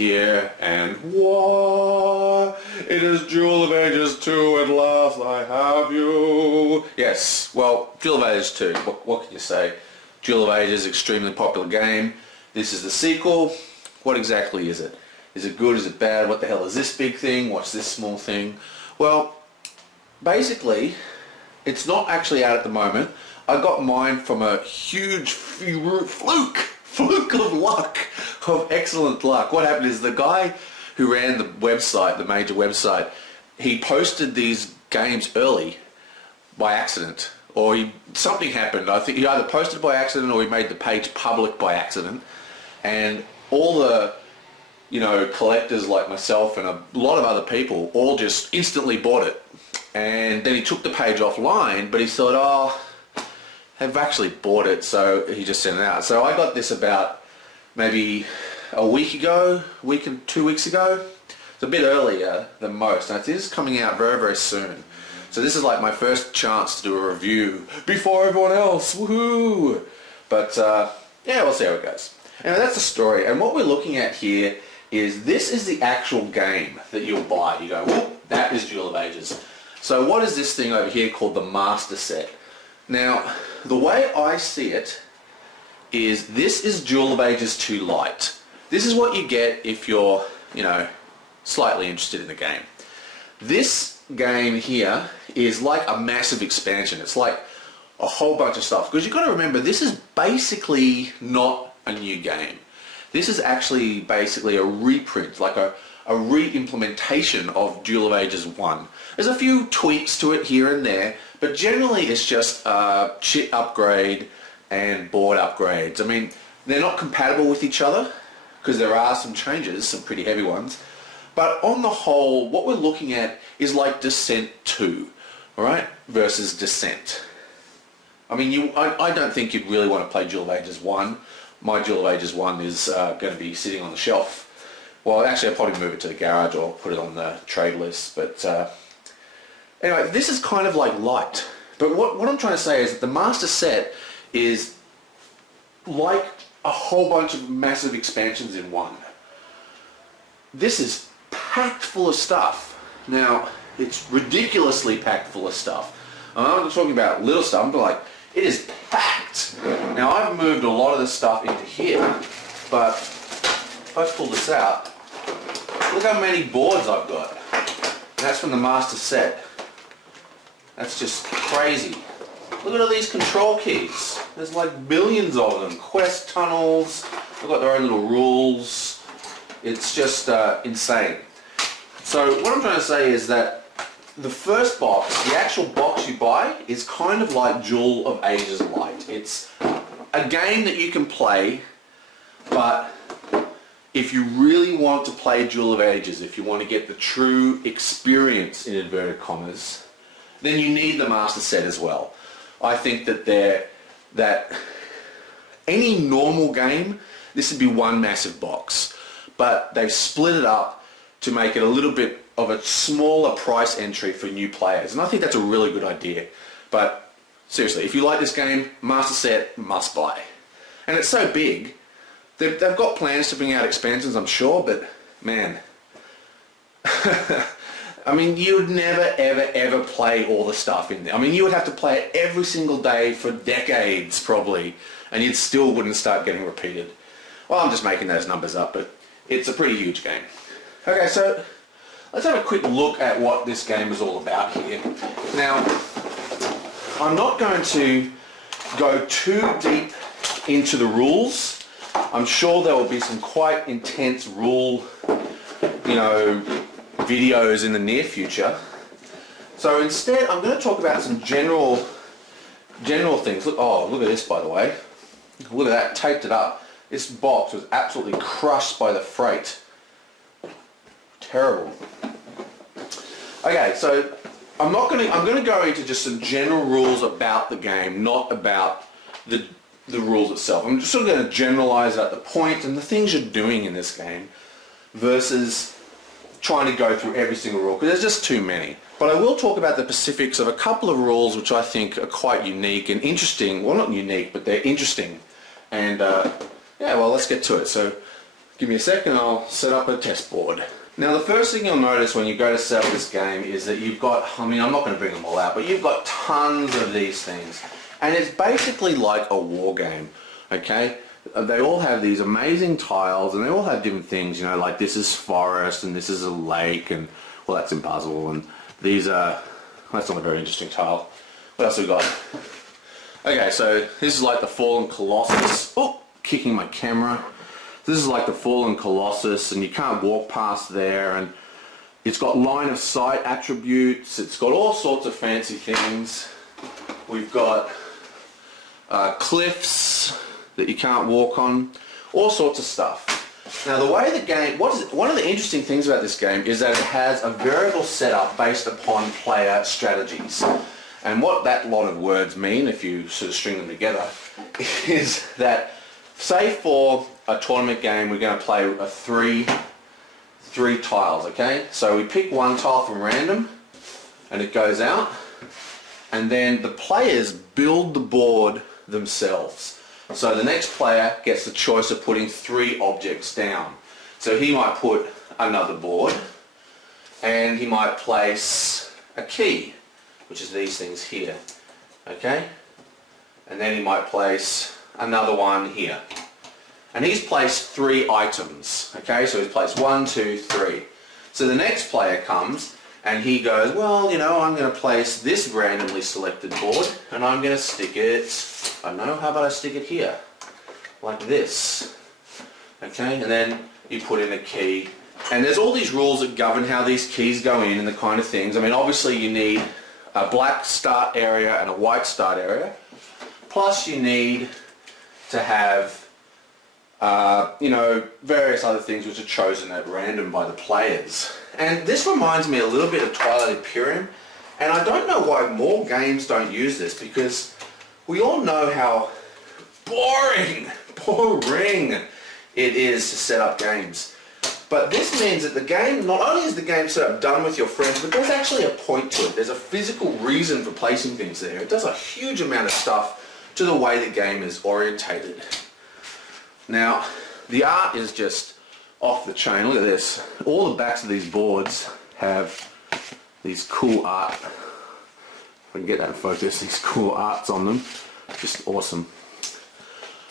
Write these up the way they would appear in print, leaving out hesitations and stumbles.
here, and what? It is Duel of Ages 2 at last, I have you. Yes, well, Duel of Ages 2, what can you say? Duel of Ages, extremely popular game. This is the sequel. What exactly is it? Is it good? Is it bad? What the hell is this big thing? What's this small thing? Well, basically, it's not actually out at the moment. I got mine from a huge fluke of luck, of excellent luck. What happened is the guy who ran the website, the major website, he posted these games early by accident, or something happened. I think he either posted by accident or he made the page public by accident, and all the collectors like myself and a lot of other people all just instantly bought it. And then he took the page offline, but he thought, oh, they've actually bought it, so he just sent it out. So I got this about maybe a week ago, week and 2 weeks ago. It's a bit earlier than most, and this is coming out very, very soon. So this is like my first chance to do a review before everyone else, woohoo! But yeah, we'll see how it goes. Anyway, that's the story, and what we're looking at here is this is the actual game that you'll buy. You go, whoop, that is Duel of Ages. So what is this thing over here called the Master Set? Now, the way I see it is this is Duel of Ages 2 Lite. This is what you get if you're, slightly interested in the game. This game here is like a massive expansion. It's like a whole bunch of stuff. Because you've got to remember, this is basically not a new game. This is actually basically a reprint, like a re-implementation of Duel of Ages 1. There's a few tweaks to it here and there, but generally it's just a chit upgrade and board upgrades. I mean, they're not compatible with each other because there are some changes, some pretty heavy ones. But on the whole, what we're looking at is like Descent 2, all right, versus Descent. I mean, I don't think you'd really want to play Duel of Ages 1. My Duel of Ages 1 is going to be sitting on the shelf. Well, actually, I'll probably move it to the garage or put it on the trade list. But anyway, this is kind of like light. But what I'm trying to say is that the Master Set is like a whole bunch of massive expansions in one. This is packed full of stuff. Now, it's ridiculously packed full of stuff. I'm not talking about little stuff, I'm like, it is packed. Now, I've moved a lot of this stuff into here, but if I pull this out, look how many boards I've got. And that's from the Master Set. That's just crazy. Look at all these control keys. There's like billions of them. Quest tunnels, they've got their own little rules. It's just insane. So what I'm trying to say is that the first box, the actual box you buy, is kind of like Duel of Ages Lite. It's a game that you can play, but if you really want to play Duel of Ages, if you want to get the true experience, in inverted commas, then you need the Master Set as well. I think that any normal game, this would be one massive box, but they've split it up to make it a little bit of a smaller price entry for new players, and I think that's a really good idea. But seriously, if you like this game, Master Set, must buy. And it's so big. They've got plans to bring out expansions, I'm sure, but man, I mean, you would never, ever, ever play all the stuff in there. I mean, you would have to play it every single day for decades, probably, and you still wouldn't start getting repeated. Well, I'm just making those numbers up, but it's a pretty huge game. Okay, so let's have a quick look at what this game is all about here. Now, I'm not going to go too deep into the rules. I'm sure there will be some quite intense rule, videos in the near future. So instead, I'm going to talk about some general things. Look at this, by the way. Look at that, taped it up. This box was absolutely crushed by the freight. Terrible. Okay, so I'm going to go into just some general rules about the game, not about the rules itself. I'm just sort of going to generalize at the point and the things you're doing in this game versus trying to go through every single rule, because there's just too many. But I will talk about the specifics of a couple of rules which I think are quite unique and interesting. Well, not unique, but they're interesting. And yeah, well, let's get to it. So Give me a second, I'll set up a test board. Now the first thing you'll notice when you go to set up this game is that you've got, I mean, I'm not going to bring them all out, but you've got tons of these things. And it's basically like a war game, okay? They all have these amazing tiles and they all have different things, you know, like this is forest and this is a lake and, well, that's impossible, and these are, that's not a very interesting tile. What else have we got? Okay, so this is like the Fallen Colossus. Oh, kicking my camera. This is like the Fallen Colossus and you can't walk past there, and it's got line of sight attributes, it's got all sorts of fancy things. We've got cliffs that you can't walk on, all sorts of stuff. Now the way the game, one of the interesting things about this game is that it has a variable setup based upon player strategies. And what that lot of words mean, if you sort of string them together, is that, say for a tournament game we're going to play a three tiles, okay? So we pick one tile from random and it goes out, and then the players build the board themselves. So the next player gets the choice of putting 3 objects down. So he might put another board, and he might place a key, which is these things here, okay? And then he might place another one here. And he's placed 3 items, okay? So he's placed 1, 2, 3. So the next player comes and he goes, well, you know, I'm going to place this randomly selected board and I'm going to stick it, I don't know, how about I stick it here? Like this. Okay, and then you put in a key. And there's all these rules that govern how these keys go in and the kind of things. I mean, obviously you need a black start area and a white start area. Plus you need to have you know, various other things which are chosen at random by the players. And this reminds me a little bit of Twilight Imperium, and I don't know why more games don't use this, because we all know how boring it is to set up games. But this means that the game, not only is the game set up done with your friends, but there's actually a point to it. There's a physical reason for placing things there. It does a huge amount of stuff to the way the game is orientated. Now, the art is just off the chain. Look at this. All the backs of these boards have these cool art. If I can get that in focus, these cool arts on them. Just awesome.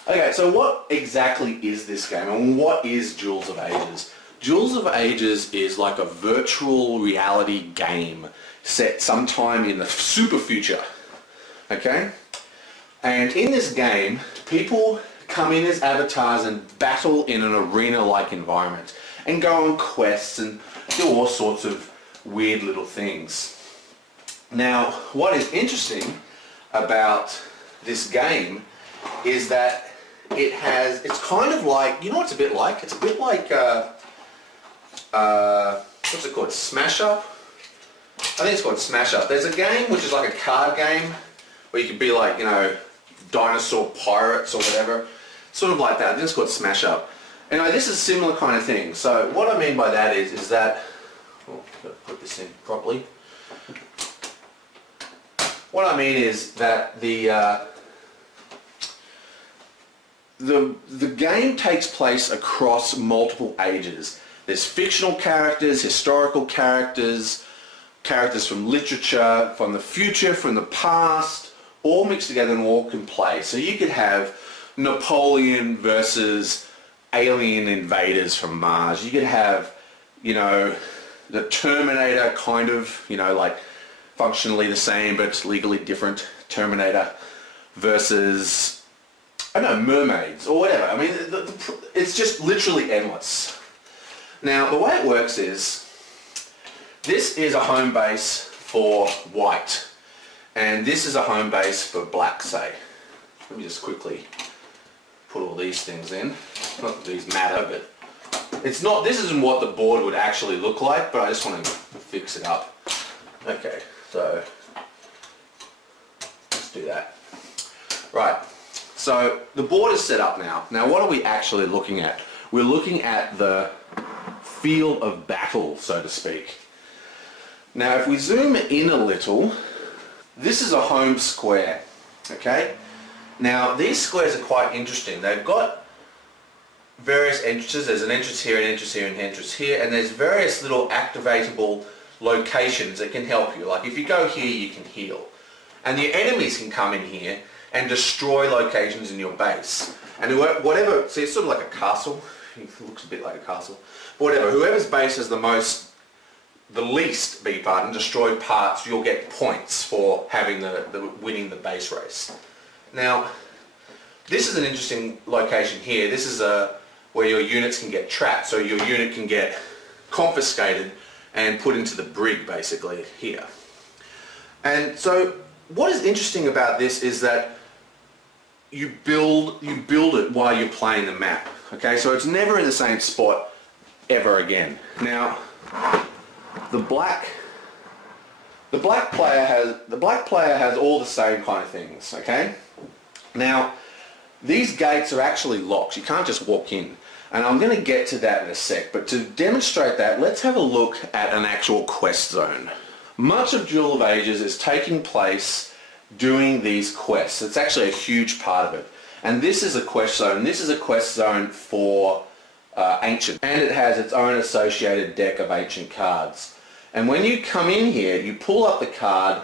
Okay, so what exactly is this game, and what is Duels of Ages? Duels of Ages is like a virtual reality game set sometime in the super future. Okay? And in this game, people come in as avatars and battle in an arena-like environment and go on quests and do all sorts of weird little things. Now, what is interesting about this game is that it's kind of like, you know what it's a bit like? It's a bit like, what's it called, Smash Up? I think it's called Smash Up. There's a game which is like a card game where you could be like, you know, dinosaur pirates or whatever. Sort of like that. I think it's called Smash Up. Anyway, this is a similar kind of thing. So what I mean by that is that, oh, I've got to put this in properly. What I mean is that the game takes place across multiple ages. There's fictional characters, historical characters, characters from literature, from the future, from the past, all mixed together and all can play. So you could have Napoleon versus alien invaders from Mars. You could have, you know, the Terminator, kind of, you know, like functionally the same but legally different Terminator versus, I don't know, mermaids or whatever. I mean, it's just literally endless. Now, the way it works is, this is a home base for white, and this is a home base for black, say. Let me just quickly put all these things in. Not that these matter, but it's not, this isn't what the board would actually look like, but I just want to fix it up. Okay, so let's do that. Right, so the board is set up now. Now what are we actually looking at? We're looking at the field of battle, so to speak. Now if we zoom in a little, this is a home square, okay? Now these squares are quite interesting. They've got various entrances. There's an entrance here, an entrance here, and an entrance here, and there's various little activatable locations that can help you. Like if you go here, you can heal. And your enemies can come in here and destroy locations in your base. And whatever, see, it's sort of like a castle. It looks a bit like a castle. But whatever, whoever's base has the least beat part and destroyed parts, you'll get points for having the winning the base race. Now, this is an interesting location here. This is where your units can get trapped. So your unit can get confiscated and put into the brig, basically, here. And so what is interesting about this is that you build it while you're playing the map. Okay, so it's never in the same spot ever again. Now, the black player has all the same kind of things. Okay, now these gates are actually locked. You can't just walk in, and I'm going to get to that in a sec. But to demonstrate that, let's have a look at an actual quest zone. Much of Duel of Ages is taking place doing these quests. It's actually a huge part of it. And this is a quest zone. This is a quest zone for Ancient. And it has its own associated deck of Ancient cards. And when you come in here, you pull up the card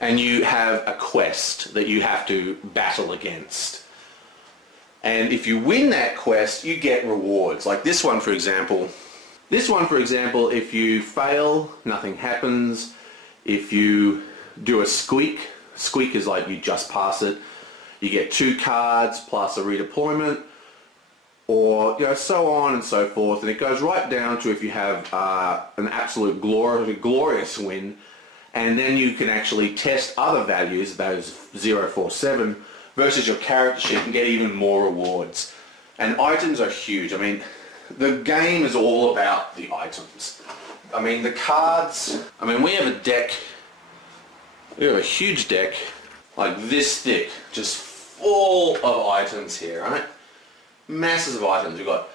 and you have a quest that you have to battle against. And if you win that quest, you get rewards. Like this one, for example. This one, for example, if you fail, nothing happens. If you do a squeak is like you just pass it, you get 2 cards plus a redeployment, or so on and so forth. And it goes right down to if you have an absolute glorious win, and then you can actually test other values, those 0, 4, 7, versus your character sheet and get even more rewards. And items are huge. I mean, the game is all about the items. I mean, the cards, we have a deck, we have a huge deck, like this thick, just full of items here, right? Masses of items. We've got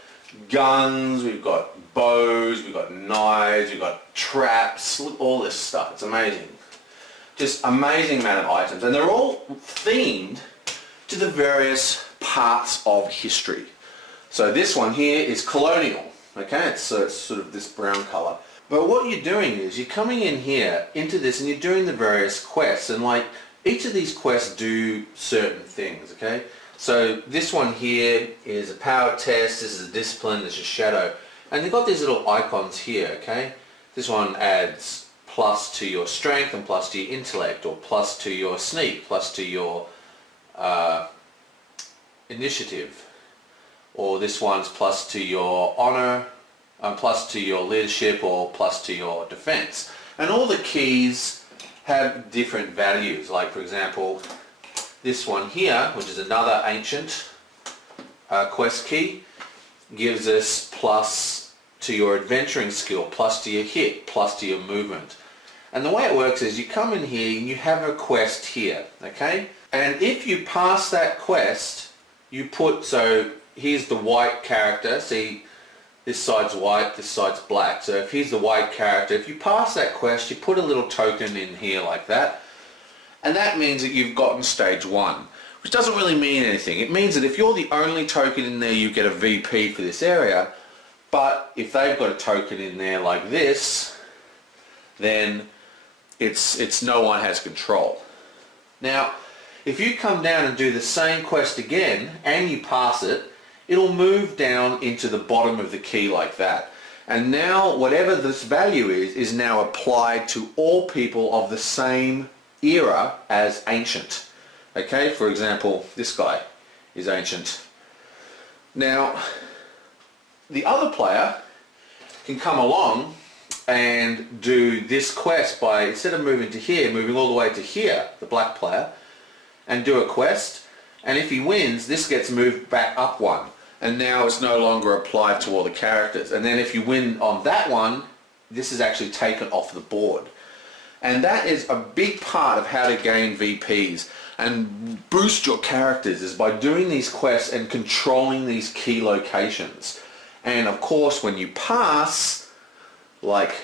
guns, we've got bows, we've got knives, we've got traps, all this stuff. It's amazing. Just amazing amount of items. And they're all themed to the various parts of history. So this one here is colonial, okay? It's sort of this brown colour. But what you're doing is you're coming in here into this and you're doing the various quests, and like each of these quests do certain things, okay? So this one here is a power test, this is a discipline, this is shadow, and they've got these little icons here, okay? This one adds plus to your strength and plus to your intellect, or plus to your sneak, plus to your initiative, or this one's plus to your honor, plus to your leadership, or plus to your defense. And all the keys have different values. Like for example, this one here, which is another ancient quest key, gives us plus to your adventuring skill, plus to your hit, plus to your movement. And the way it works is you come in here and you have a quest here, okay? And if you pass that quest, you put, so here's the white character, see this side's white, this side's black. So if he's the white character, if you pass that quest, you put a little token in here like that, and that means that you've gotten stage 1, which doesn't really mean anything. It means that if you're the only token in there, you get a VP for this area, but if they've got a token in there like this, then it's no one has control. Now, if you come down and do the same quest again, and you pass it, it'll move down into the bottom of the key like that. And now whatever this value is now applied to all people of the same era as ancient. Okay, for example, this guy is ancient. Now, the other player can come along and do this quest by, instead of moving to here, moving all the way to here, the black player, and do a quest, and if he wins, this gets moved back up 1. And now it's no longer applied to all the characters. And then if you win on that one, this is actually taken off the board. And that is a big part of how to gain VPs and boost your characters, is by doing these quests and controlling these key locations. And of course, when you pass, like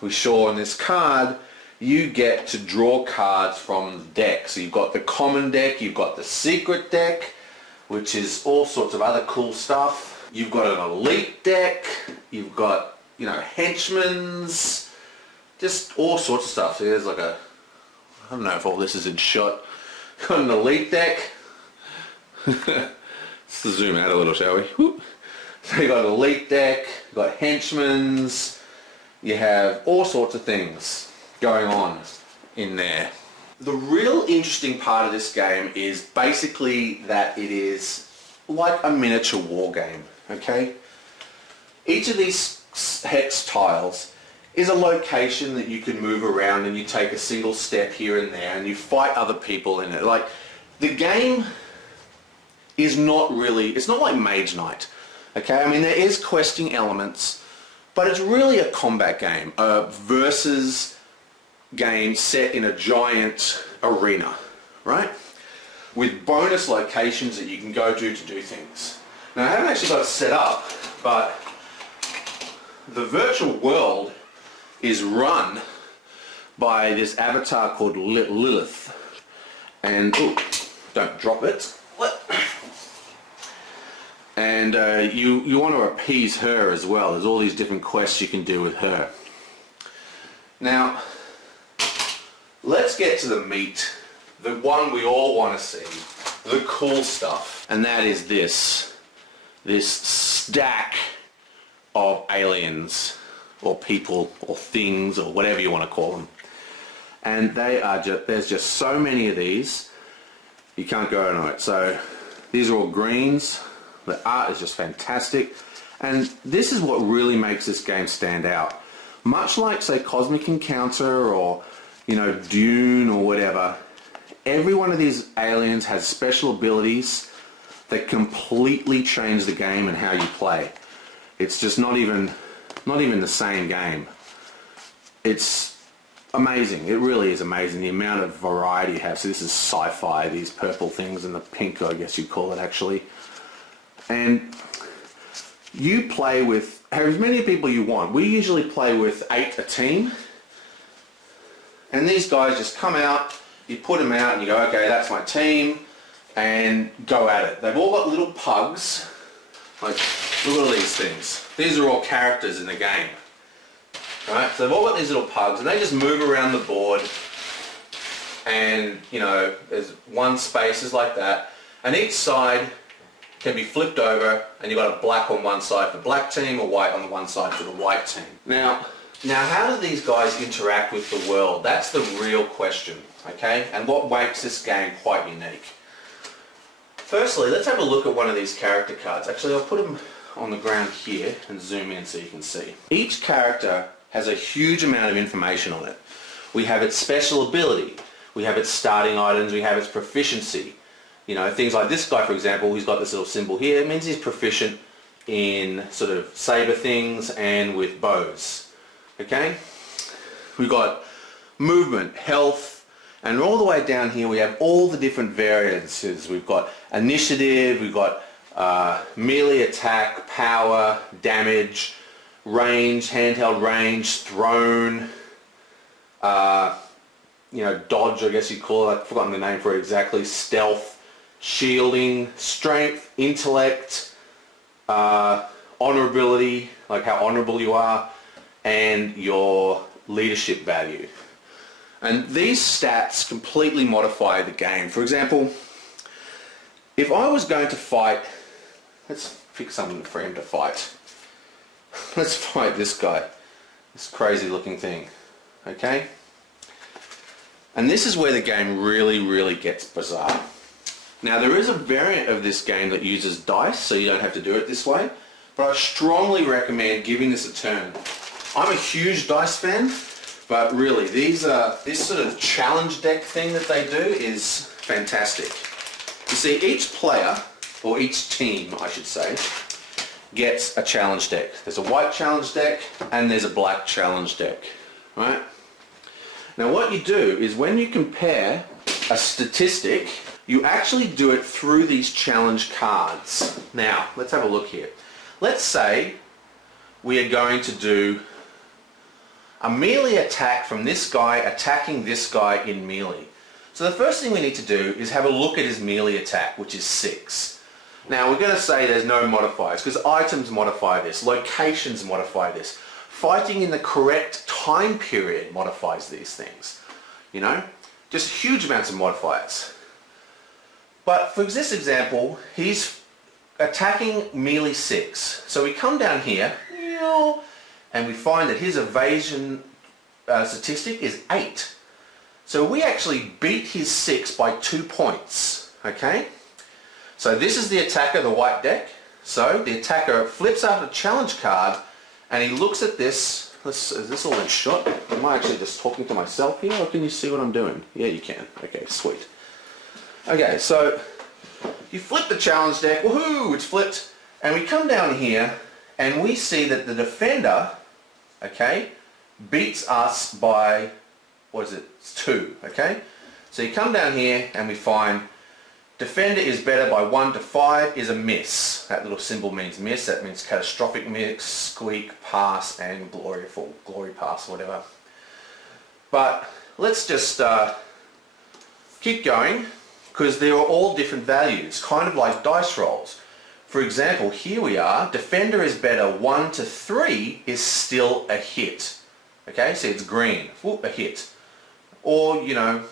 we saw on this card, you get to draw cards from the deck. So you've got the common deck, you've got the secret deck, which is all sorts of other cool stuff. You've got an elite deck. You've got, you know, henchmen's, just all sorts of stuff. So there's like a, I don't know if all this is in shot. Got an elite deck. Let's zoom out a little, shall we? Whoop. So you got an elite deck. You've got henchmen's. You have all sorts of things going on in there. The real interesting part of this game is basically that it is like a miniature war game, okay? Each of these hex tiles is a location that you can move around, and you take a single step here and there and you fight other people in it. Like, the game is not really, it's not like Mage Knight, okay? I mean, there is questing elements, but it's really a combat game, a versus game set in a giant arena, right? With bonus locations that you can go to do things. Now, I haven't actually got it set up, but the virtual world is run by this avatar called Lilith. And, ooh, don't drop it. And you want to appease her as well. There's all these different quests you can do with her. Now, let's get to the meat, the one we all want to see, the cool stuff. And that is this stack of aliens, or people, or things, or whatever you want to call them. And they are just, there's just so many of these, you can't go on it. So these are all greens. The art is just fantastic, and this is what really makes this game stand out. Much like, say, Cosmic Encounter or, you know, Dune or whatever, every one of these aliens has special abilities that completely change the game and how you play. It's just not even the same game. It's amazing. It really is amazing, the amount of variety you have. So this is sci-fi, these purple things, and the pink, I guess you'd call it, actually. And you play with as many people you want. We usually play with 8 a team, and these guys just come out, you put them out and you go, okay, that's my team, and go at it. They've all got little pugs. Like, look at all these things. These are all characters in the game. Right? So they've all got these little pugs, and they just move around the board, and, you know, there's one space is like that, and each side can be flipped over, and you've got a black on one side for the black team, or white on the one side for the white team. Now how do these guys interact with the world? That's the real question, okay? And what makes this game quite unique. Firstly, let's have a look at one of these character cards. Actually, I'll put them on the ground here and zoom in so you can see. Each character has a huge amount of information on it. We have its special ability, we have its starting items, we have its proficiency. You know, things like this guy, for example, he's got this little symbol here. It means he's proficient in sort of saber things and with bows. Okay? We've got movement, health, and all the way down here we have all the different variances. We've got initiative, we've got melee attack, power, damage, range, handheld range, thrown, you know, dodge, I guess you'd call it. I've forgotten the name for it exactly. Stealth, shielding, strength, intellect, honorability, like how honorable you are, and your leadership value. And these stats completely modify the game. For example, if I was going to fight, let's pick someone for him to fight. Let's fight this guy, this crazy looking thing, okay? And this is where the game really gets bizarre. Now, there is a variant of this game that uses dice, so you don't have to do it this way, but I strongly recommend giving this a turn. I'm a huge dice fan, but really, this sort of challenge deck thing that they do is fantastic. You see, each player, or each team, I should say, gets a challenge deck. There's a white challenge deck, and there's a black challenge deck, right? Now, what you do is when you compare a statistic, you actually do it through these challenge cards. Now, let's have a look here. Let's say we are going to do a melee attack from this guy attacking this guy in melee. So the first thing we need to do is have a look at his melee attack, which is 6. Now we're going to say there's no modifiers because items modify this, locations modify this, fighting in the correct time period modifies these things. You know, just huge amounts of modifiers. But for this example, he's attacking melee 6. So we come down here and we find that his evasion statistic is 8. So we actually beat his 6 by 2 points. Okay? So this is the attacker, the white deck. So the attacker flips out a challenge card and he looks at this. Is this all in shot? Am I actually just talking to myself here, or can you see what I'm doing? Yeah, you can. Okay, sweet. Okay, so you flip the challenge deck, woohoo, it's flipped, and we come down here and we see that the defender, okay, beats us by, what is it, it's 2, okay? So you come down here and we find defender is better by 1 to 5 is a miss. That little symbol means miss. That means catastrophic miss, squeak, pass, and glory pass, whatever. But let's just keep going, because they are all different values, kind of like dice rolls. For example, here we are, defender is better 1 to 3 is still a hit. Okay, so it's green, a hit. Or, you know,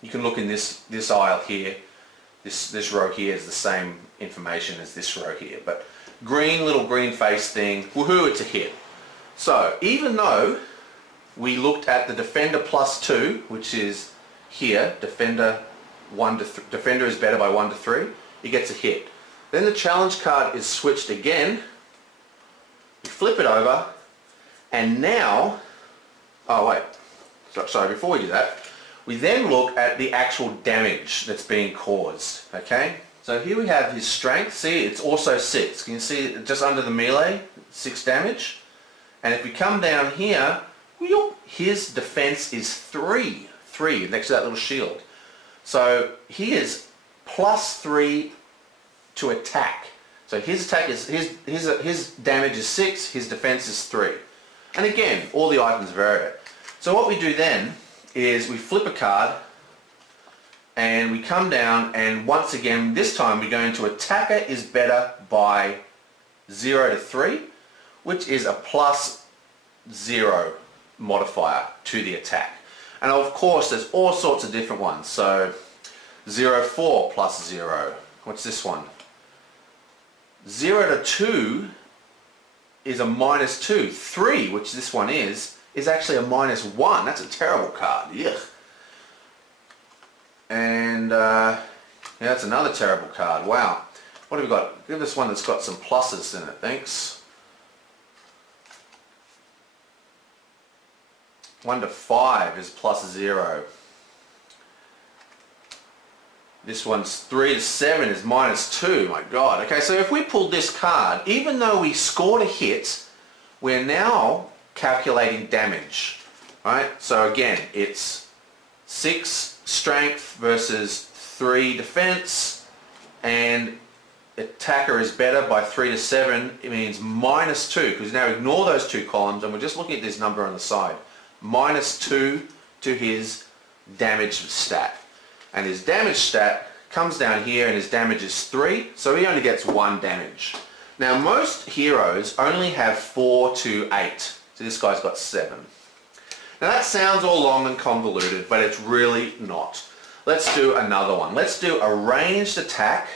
you can look in this aisle here. This row here is the same information as this row here, but green, little green face thing, woohoo, it's a hit. So even though we looked at the defender plus 2, which is here, defender is better by 1 to 3, he gets a hit. Then the challenge card is switched again, you flip it over, and now, oh wait, sorry, before we do that, we then look at the actual damage that's being caused, okay? So here we have his strength. See, it's also 6. Can you see just under the melee, 6 damage? And if we come down here, his defense is 3 next to that little shield. So he is plus 3 to attack. So his attack is, his damage is 6, his defense is 3. And again, all the items vary it. So what we do then is we flip a card and we come down, and once again this time we're going to attacker is better by 0 to 3, which is a plus 0 modifier to the attack. And of course there's all sorts of different ones. So 0-4 plus 0. What's this one? 0 to 2 is a minus 2. 3, which this one is actually a minus 1. That's a terrible card. Yuck. And yeah, that's another terrible card. Wow. What have we got? Give us one that's got some pluses in it. Thanks. 1 to 5 is plus 0. This one's 3 to 7 is minus 2. My God. Okay, so if we pulled this card, even though we scored a hit, we're now calculating damage, right? So again, it's 6 strength versus 3 defense, and attacker is better by 3 to 7. It means minus 2, because now ignore those 2 columns and we're just looking at this number on the side. Minus 2 to his damage stat. And his damage stat comes down here and his damage is 3, so he only gets 1 damage. Now most heroes only have 4 to 8. So this guy's got 7. Now that sounds all long and convoluted, but it's really not. Let's do another one. Let's do a ranged attack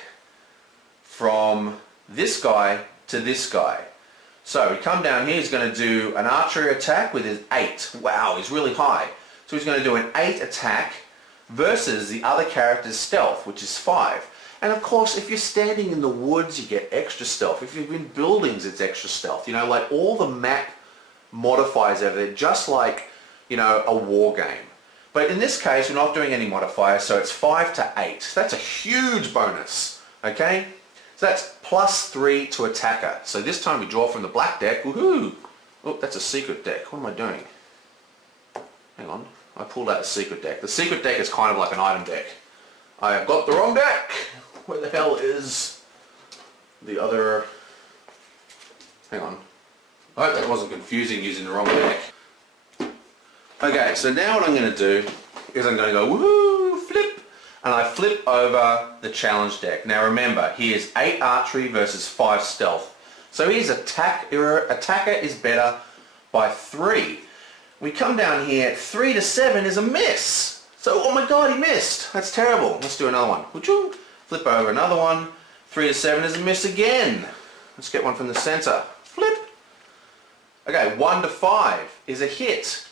from this guy to this guy. So we come down here, he's going to do an archery attack with his 8. Wow, he's really high. So he's going to do an 8 attack versus the other character's stealth, which is 5. And of course, if you're standing in the woods, you get extra stealth. If you're in buildings, it's extra stealth. You know, like all the map modifiers over there, just like, you know, a war game. But in this case, we're not doing any modifiers, so it's 5 to 8. That's a huge bonus, okay? So that's plus 3 to attacker. So this time we draw from the black deck. Woohoo! Oh, that's a secret deck. What am I doing? Hang on. I pulled out the secret deck. The secret deck is kind of like an item deck. I have got the wrong deck! Where the hell is the other... Hang on. I hope that wasn't confusing using the wrong deck. Okay, so now what I'm going to do is I'm going to go woohoo, flip. and I flip over the challenge deck. Now remember, he is 8 archery versus 5 stealth. So his attacker is better by 3. We come down here, 3 to 7 is a miss. So, oh my god, he missed. That's terrible. Let's do another one. Would you flip over another one? 3 to 7 is a miss again. Let's get one from the center. Flip. Okay, 1 to 5 is a hit.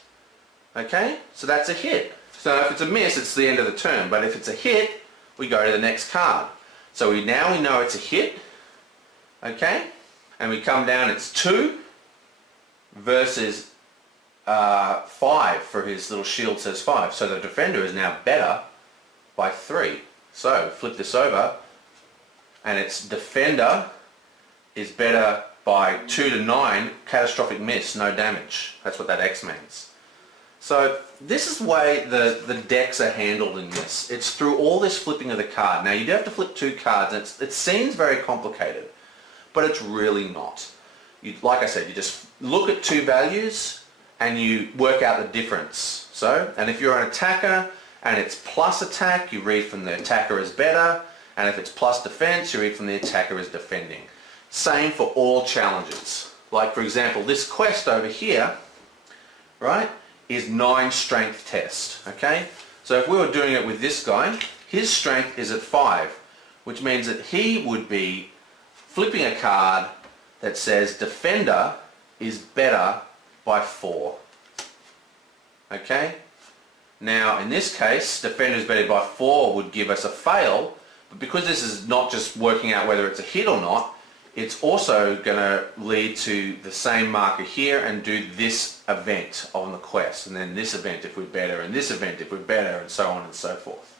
Okay, so that's a hit. So if it's a miss, it's the end of the turn. But if it's a hit, we go to the next card. So now we know it's a hit. Okay, and we come down, it's 2 versus 5 for his little shield says 5. So the defender is now better by 3. So flip this over, and its defender is better by 2 to 9, catastrophic miss, no damage. That's what that X means. So this is the way the decks are handled in this. It's through all this flipping of the card. Now you do have to flip 2 cards, and it seems very complicated, but it's really not. Like I said, you just look at 2 values and you work out the difference. So, and if you're an attacker and it's plus attack, you read from the attacker as better, and if it's plus defense, you read from the attacker as defending. Same for all challenges. Like for example, this quest over here, right, is 9 strength test, okay? So if we were doing it with this guy, his strength is at 5, which means that he would be flipping a card that says defender is better by 4. Okay? Now in this case, defender is better by 4 would give us a fail, but because this is not just working out whether it's a hit or not, it's also going to lead to the same marker here and do this event on the quest, and then this event if we're better, and this event if we're better, and so on and so forth.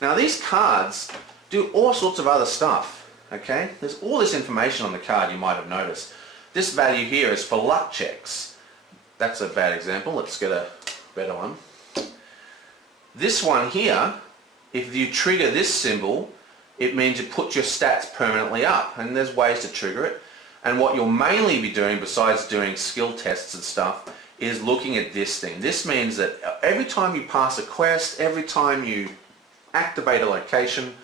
Now these cards do all sorts of other stuff, okay? There's all this information on the card you might have noticed. This value here is for luck checks. That's a bad example. Let's get a better one. This one here, if you trigger this symbol, it means you put your stats permanently up, and there's ways to trigger it. And what you'll mainly be doing, besides doing skill tests and stuff, is looking at this thing. This means that every time you pass a quest, every time you activate a location,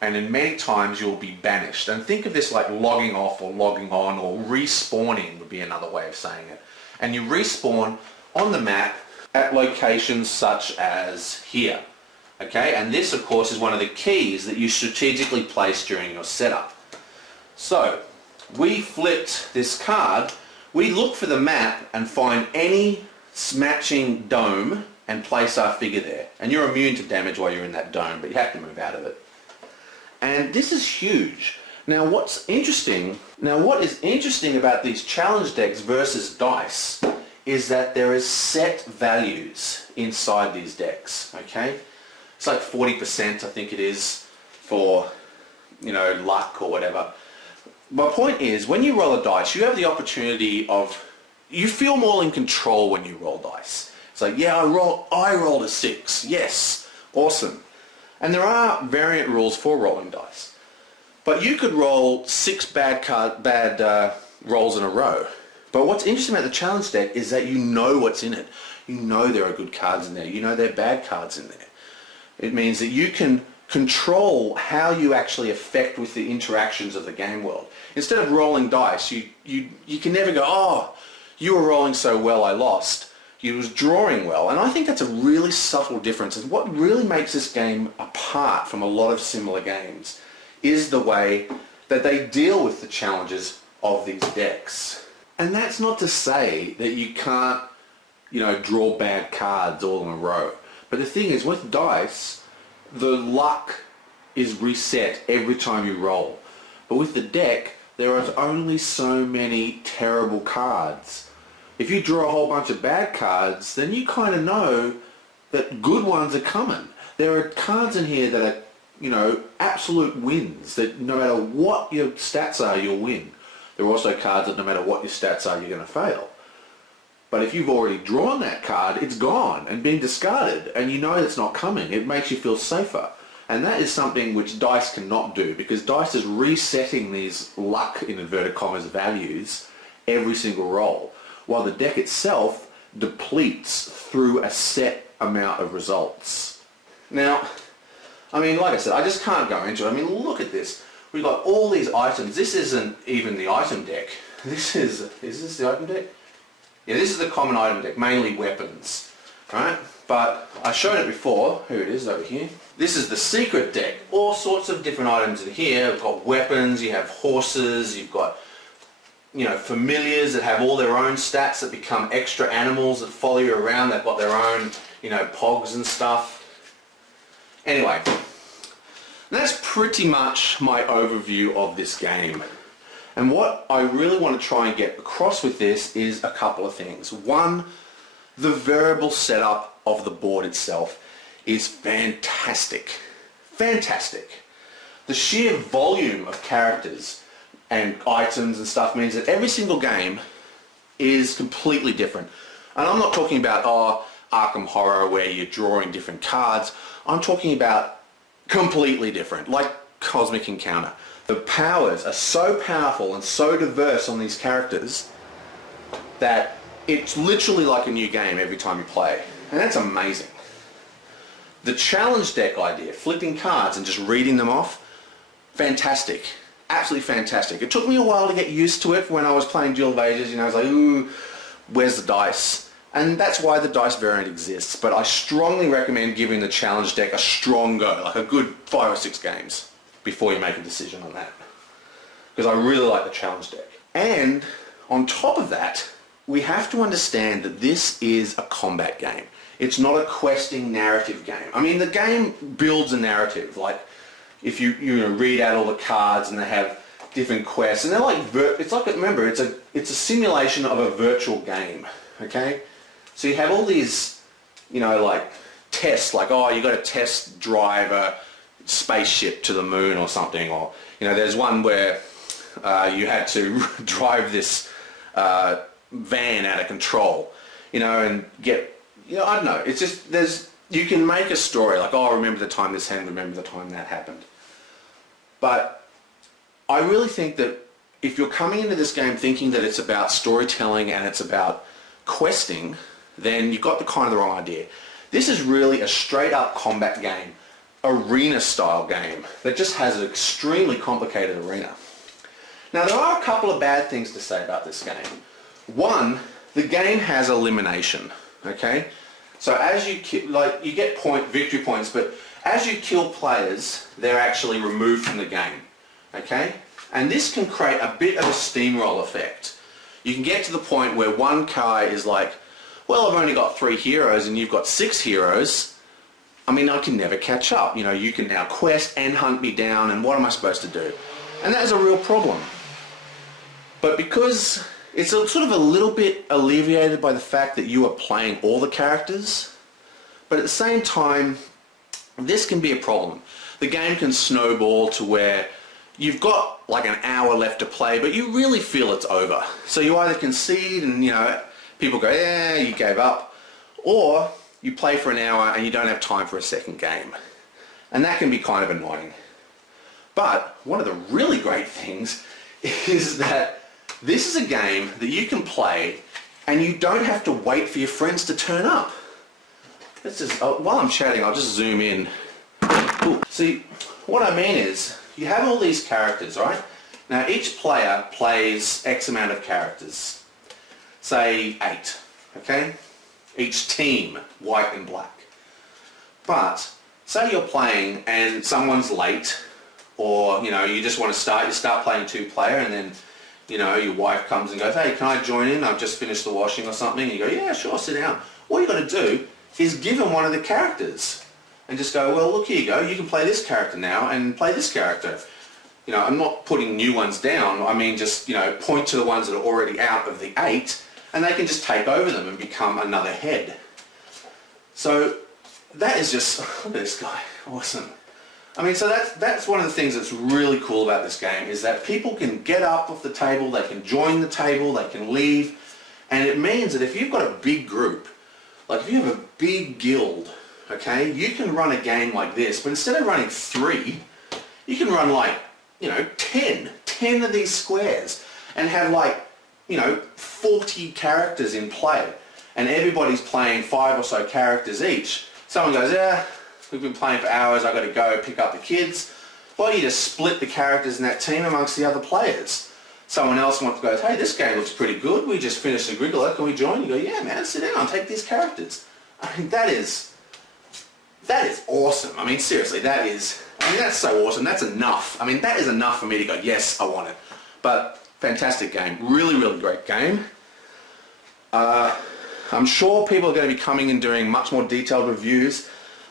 and in many times you'll be banished. And think of this like logging off or logging on, or respawning would be another way of saying it. And you respawn on the map at locations such as here. Okay, and this of course is one of the keys that you strategically place during your setup. So we flipped this card, we look for the map and find any matching dome and place our figure there. And you're immune to damage while you're in that dome, but you have to move out of it. And this is huge. Now what is interesting about these challenge decks versus dice is that there is set values inside these decks, okay? It's like 40%, I think it is, for, you know, luck or whatever. My point is, when you roll a dice, you have the opportunity of, you feel more in control when you roll dice. It's like, yeah, I rolled a 6. Yes, awesome. And there are variant rules for rolling dice. But you could roll 6 bad rolls in a row. But what's interesting about the challenge deck is that you know what's in it. You know there are good cards in there. You know there are bad cards in there. It means that you can control how you actually affect with the interactions of the game world. Instead of rolling dice, you can never go, oh, you were rolling so well I lost. You was drawing well. And I think that's a really subtle difference. And what really makes this game apart from a lot of similar games is the way that they deal with the challenges of these decks. And that's not to say that you can't, you know, draw bad cards all in a row. But the thing is, with dice, the luck is reset every time you roll. But with the deck, there are only so many terrible cards. If you draw a whole bunch of bad cards, then you kind of know that good ones are coming. There are cards in here that are, you know, absolute wins, that no matter what your stats are, you'll win. There are also cards that no matter what your stats are, you're going to fail. But if you've already drawn that card, it's gone and been discarded, and you know it's not coming. It makes you feel safer. And that is something which dice cannot do, because dice is resetting these luck, in inverted commas, values every single roll, while the deck itself depletes through a set amount of results. Now, I mean, like I said, I just can't go into it. I mean, look at this. We've got all these items. This isn't even the item deck. This is this the item deck? Yeah, this is the common item deck, mainly weapons, right? But I showed it before. Here it is over here. This is the secret deck. All sorts of different items in here. We've got weapons, you have horses, you've got, you know, familiars that have all their own stats that become extra animals that follow you around. They've got their own, you know, pogs and stuff. Anyway, that's pretty much my overview of this game. And what I really want to try and get across with this is a couple of things. One, the variable setup of the board itself is fantastic. Fantastic. The sheer volume of characters and items and stuff means that every single game is completely different. And I'm not talking about, Arkham Horror where you're drawing different cards. I'm talking about completely different, like Cosmic Encounter. The powers are so powerful and so diverse on these characters that it's literally like a new game every time you play. And that's amazing. The challenge deck idea, flipping cards and just reading them off, fantastic. Absolutely fantastic. It took me a while to get used to it when I was playing Duel of Ages. You know, I was like, ooh, where's the dice? And that's why the dice variant exists. But I strongly recommend giving the challenge deck a strong go, like a good 5 or 6 games before you make a decision on that. Because I really like the challenge deck. And on top of that, we have to understand that this is a combat game. It's not a questing narrative game. I mean, the game builds a narrative. Like, if you read out all the cards and they have different quests, and they're like, remember, it's a simulation of a virtual game, okay? So you have all these, you know, like tests, like, oh, you got to test drive a spaceship to the moon or something, or, you know, there's one where you had to drive this van out of control, you know, and get, you know, I don't know, it's just, you can make a story like, oh, remember the time this happened, remember the time that happened. But I really think that if you're coming into this game thinking that it's about storytelling and it's about questing, then you've got the wrong idea. This is really a straight up combat game, arena style game that just has an extremely complicated arena. Now there are a couple of bad things to say about this game. One, the game has elimination, okay? So as you you get victory points, but as you kill players, they're actually removed from the game, okay? And this can create a bit of a steamroll effect. You can get to the point where one guy is like, well, I've only got 3 heroes and you've got 6 heroes. I mean, I can never catch up. You know, you can now quest and hunt me down, and what am I supposed to do? And that is a real problem. But because it's sort of a little bit alleviated by the fact that you are playing all the characters, but at the same time, this can be a problem. The game can snowball to where you've got like an hour left to play, but you really feel it's over. So you either concede and, you know, people go, yeah, you gave up, or you play for an hour and you don't have time for a second game. And that can be kind of annoying. But one of the really great things is that this is a game that you can play and you don't have to wait for your friends to turn up. Let's just, while I'm chatting, I'll just zoom in. Ooh. See, what I mean is, you have all these characters, right? Now each player plays X amount of characters. Say 8, okay? Each team, white and black. But say you're playing and someone's late, or, you know, you just want to you start playing 2-player, and then, you know, your wife comes and goes, hey, can I join in? I've just finished the washing or something. And you go, yeah, sure, sit down. All you got to do is give them one of the characters and just go, well, look, here you go. You can play this character now and play this character. You know, I'm not putting new ones down. I mean, just, you know, point to the ones that are already out of the 8, and they can just take over them and become another head. So that is just, look at this guy, awesome. I mean, so that's one of the things that's really cool about this game, is that people can get up off the table, they can join the table, they can leave, and it means that if you've got a big group, like if you have a big guild, okay, you can run a game like this, but instead of running 3, you can run like, you know, 10 of these squares, and have like, you know, 40 characters in play, and everybody's playing 5 or so characters each. Someone goes, yeah, we've been playing for hours, I've got to go pick up the kids. Well, you just split the characters in that team amongst the other players. Someone else wants to go, hey, this game looks pretty good, we just finished the Griggler, can we join? You go, yeah man, sit down, take these characters. I mean, that is awesome. I mean, seriously, that's so awesome. That's enough. I mean, that is enough for me to go, yes, I want it. But fantastic game. Really, really great game. I'm sure people are going to be coming and doing much more detailed reviews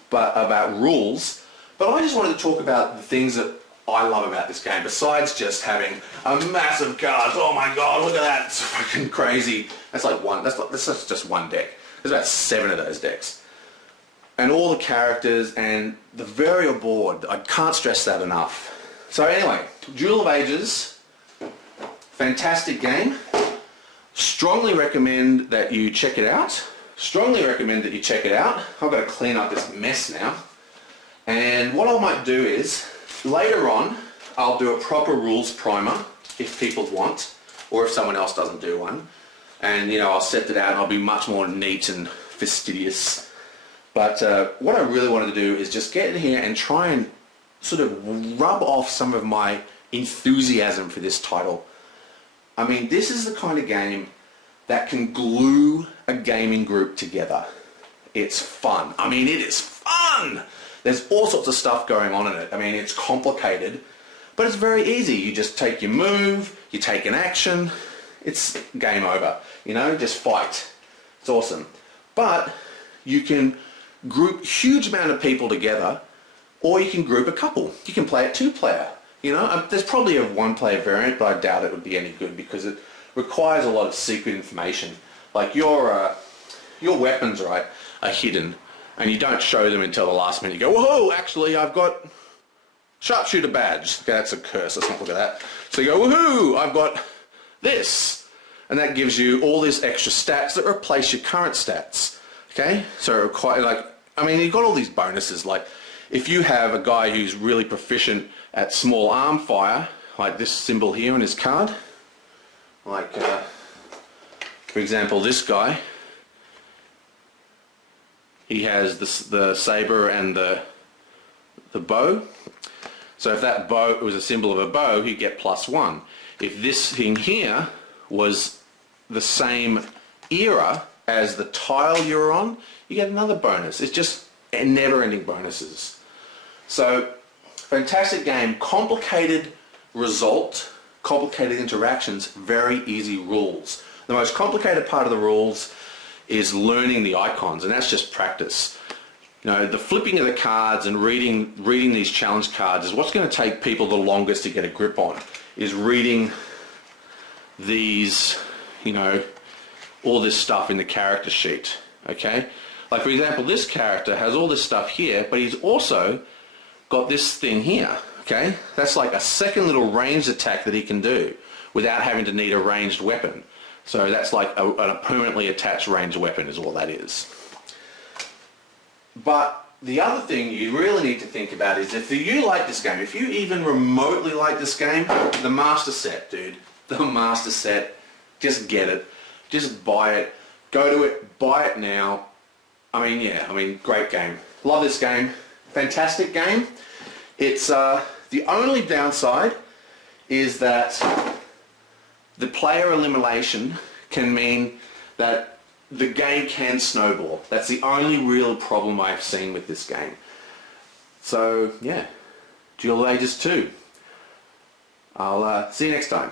about rules. But I just wanted to talk about the things that I love about this game, besides just having a massive card. Oh my god, look at that. It's fucking crazy. That's just one deck. There's about 7 of those decks. And all the characters and the variable board. I can't stress that enough. So anyway, Duel of Ages, fantastic game. Strongly recommend that you check it out. Strongly recommend that you check it out. I've got to clean up this mess now. And what I might do is, later on, I'll do a proper rules primer if people want, or if someone else doesn't do one. And you know, I'll set it out and I'll be much more neat and fastidious. But what I really wanted to do is just get in here and try and sort of rub off some of my enthusiasm for this title. I mean, this is the kind of game that can glue a gaming group together. It's fun. I mean, it is fun! There's all sorts of stuff going on in it. I mean, it's complicated, but it's very easy. You just take your move, you take an action, it's game over. You know, just fight. It's awesome. But you can group huge amount of people together, or you can group a couple. You can play it 2-player. You know, there's probably a 1-player variant, but I doubt it would be any good because it requires a lot of secret information. Like your weapons, right, are hidden, and you don't show them until the last minute. You go, whoa, actually, I've got sharpshooter badge. Okay, that's a curse. Let's not look at that. So you go, woohoo, I've got this, and that gives you all these extra stats that replace your current stats. Okay, so quite like, I mean, you've got all these bonuses. Like, if you have a guy who's really proficient at small arm fire, like this symbol here on his card, like, for example, this guy, he has the saber and the bow. So if that bow was a symbol of a bow, he'd get +1. If this thing here was the same era as the tile you're on, you get another bonus. It's just never-ending bonuses. So, fantastic game, complicated result, complicated interactions, very easy rules. The most complicated part of the rules is learning the icons, and that's just practice. You know, the flipping of the cards and reading these challenge cards is what's going to take people the longest to get a grip on, is reading these, you know, all this stuff in the character sheet, okay? Like, for example, this character has all this stuff here, but he's also got this thing here, okay? That's like a second little ranged attack that he can do without having to need a ranged weapon. So that's like a permanently attached ranged weapon is all that is. But the other thing you really need to think about is if you like this game, if you even remotely like this game, the Master Set, dude. The Master Set, just get it. Just buy it. Go to it. Buy it now. I mean, yeah, great game. Love this game. Fantastic game. It's the only downside is that the player elimination can mean that the game can snowball. That's the only real problem I've seen with this game. So, yeah. Duel of Ages 2. I'll see you next time.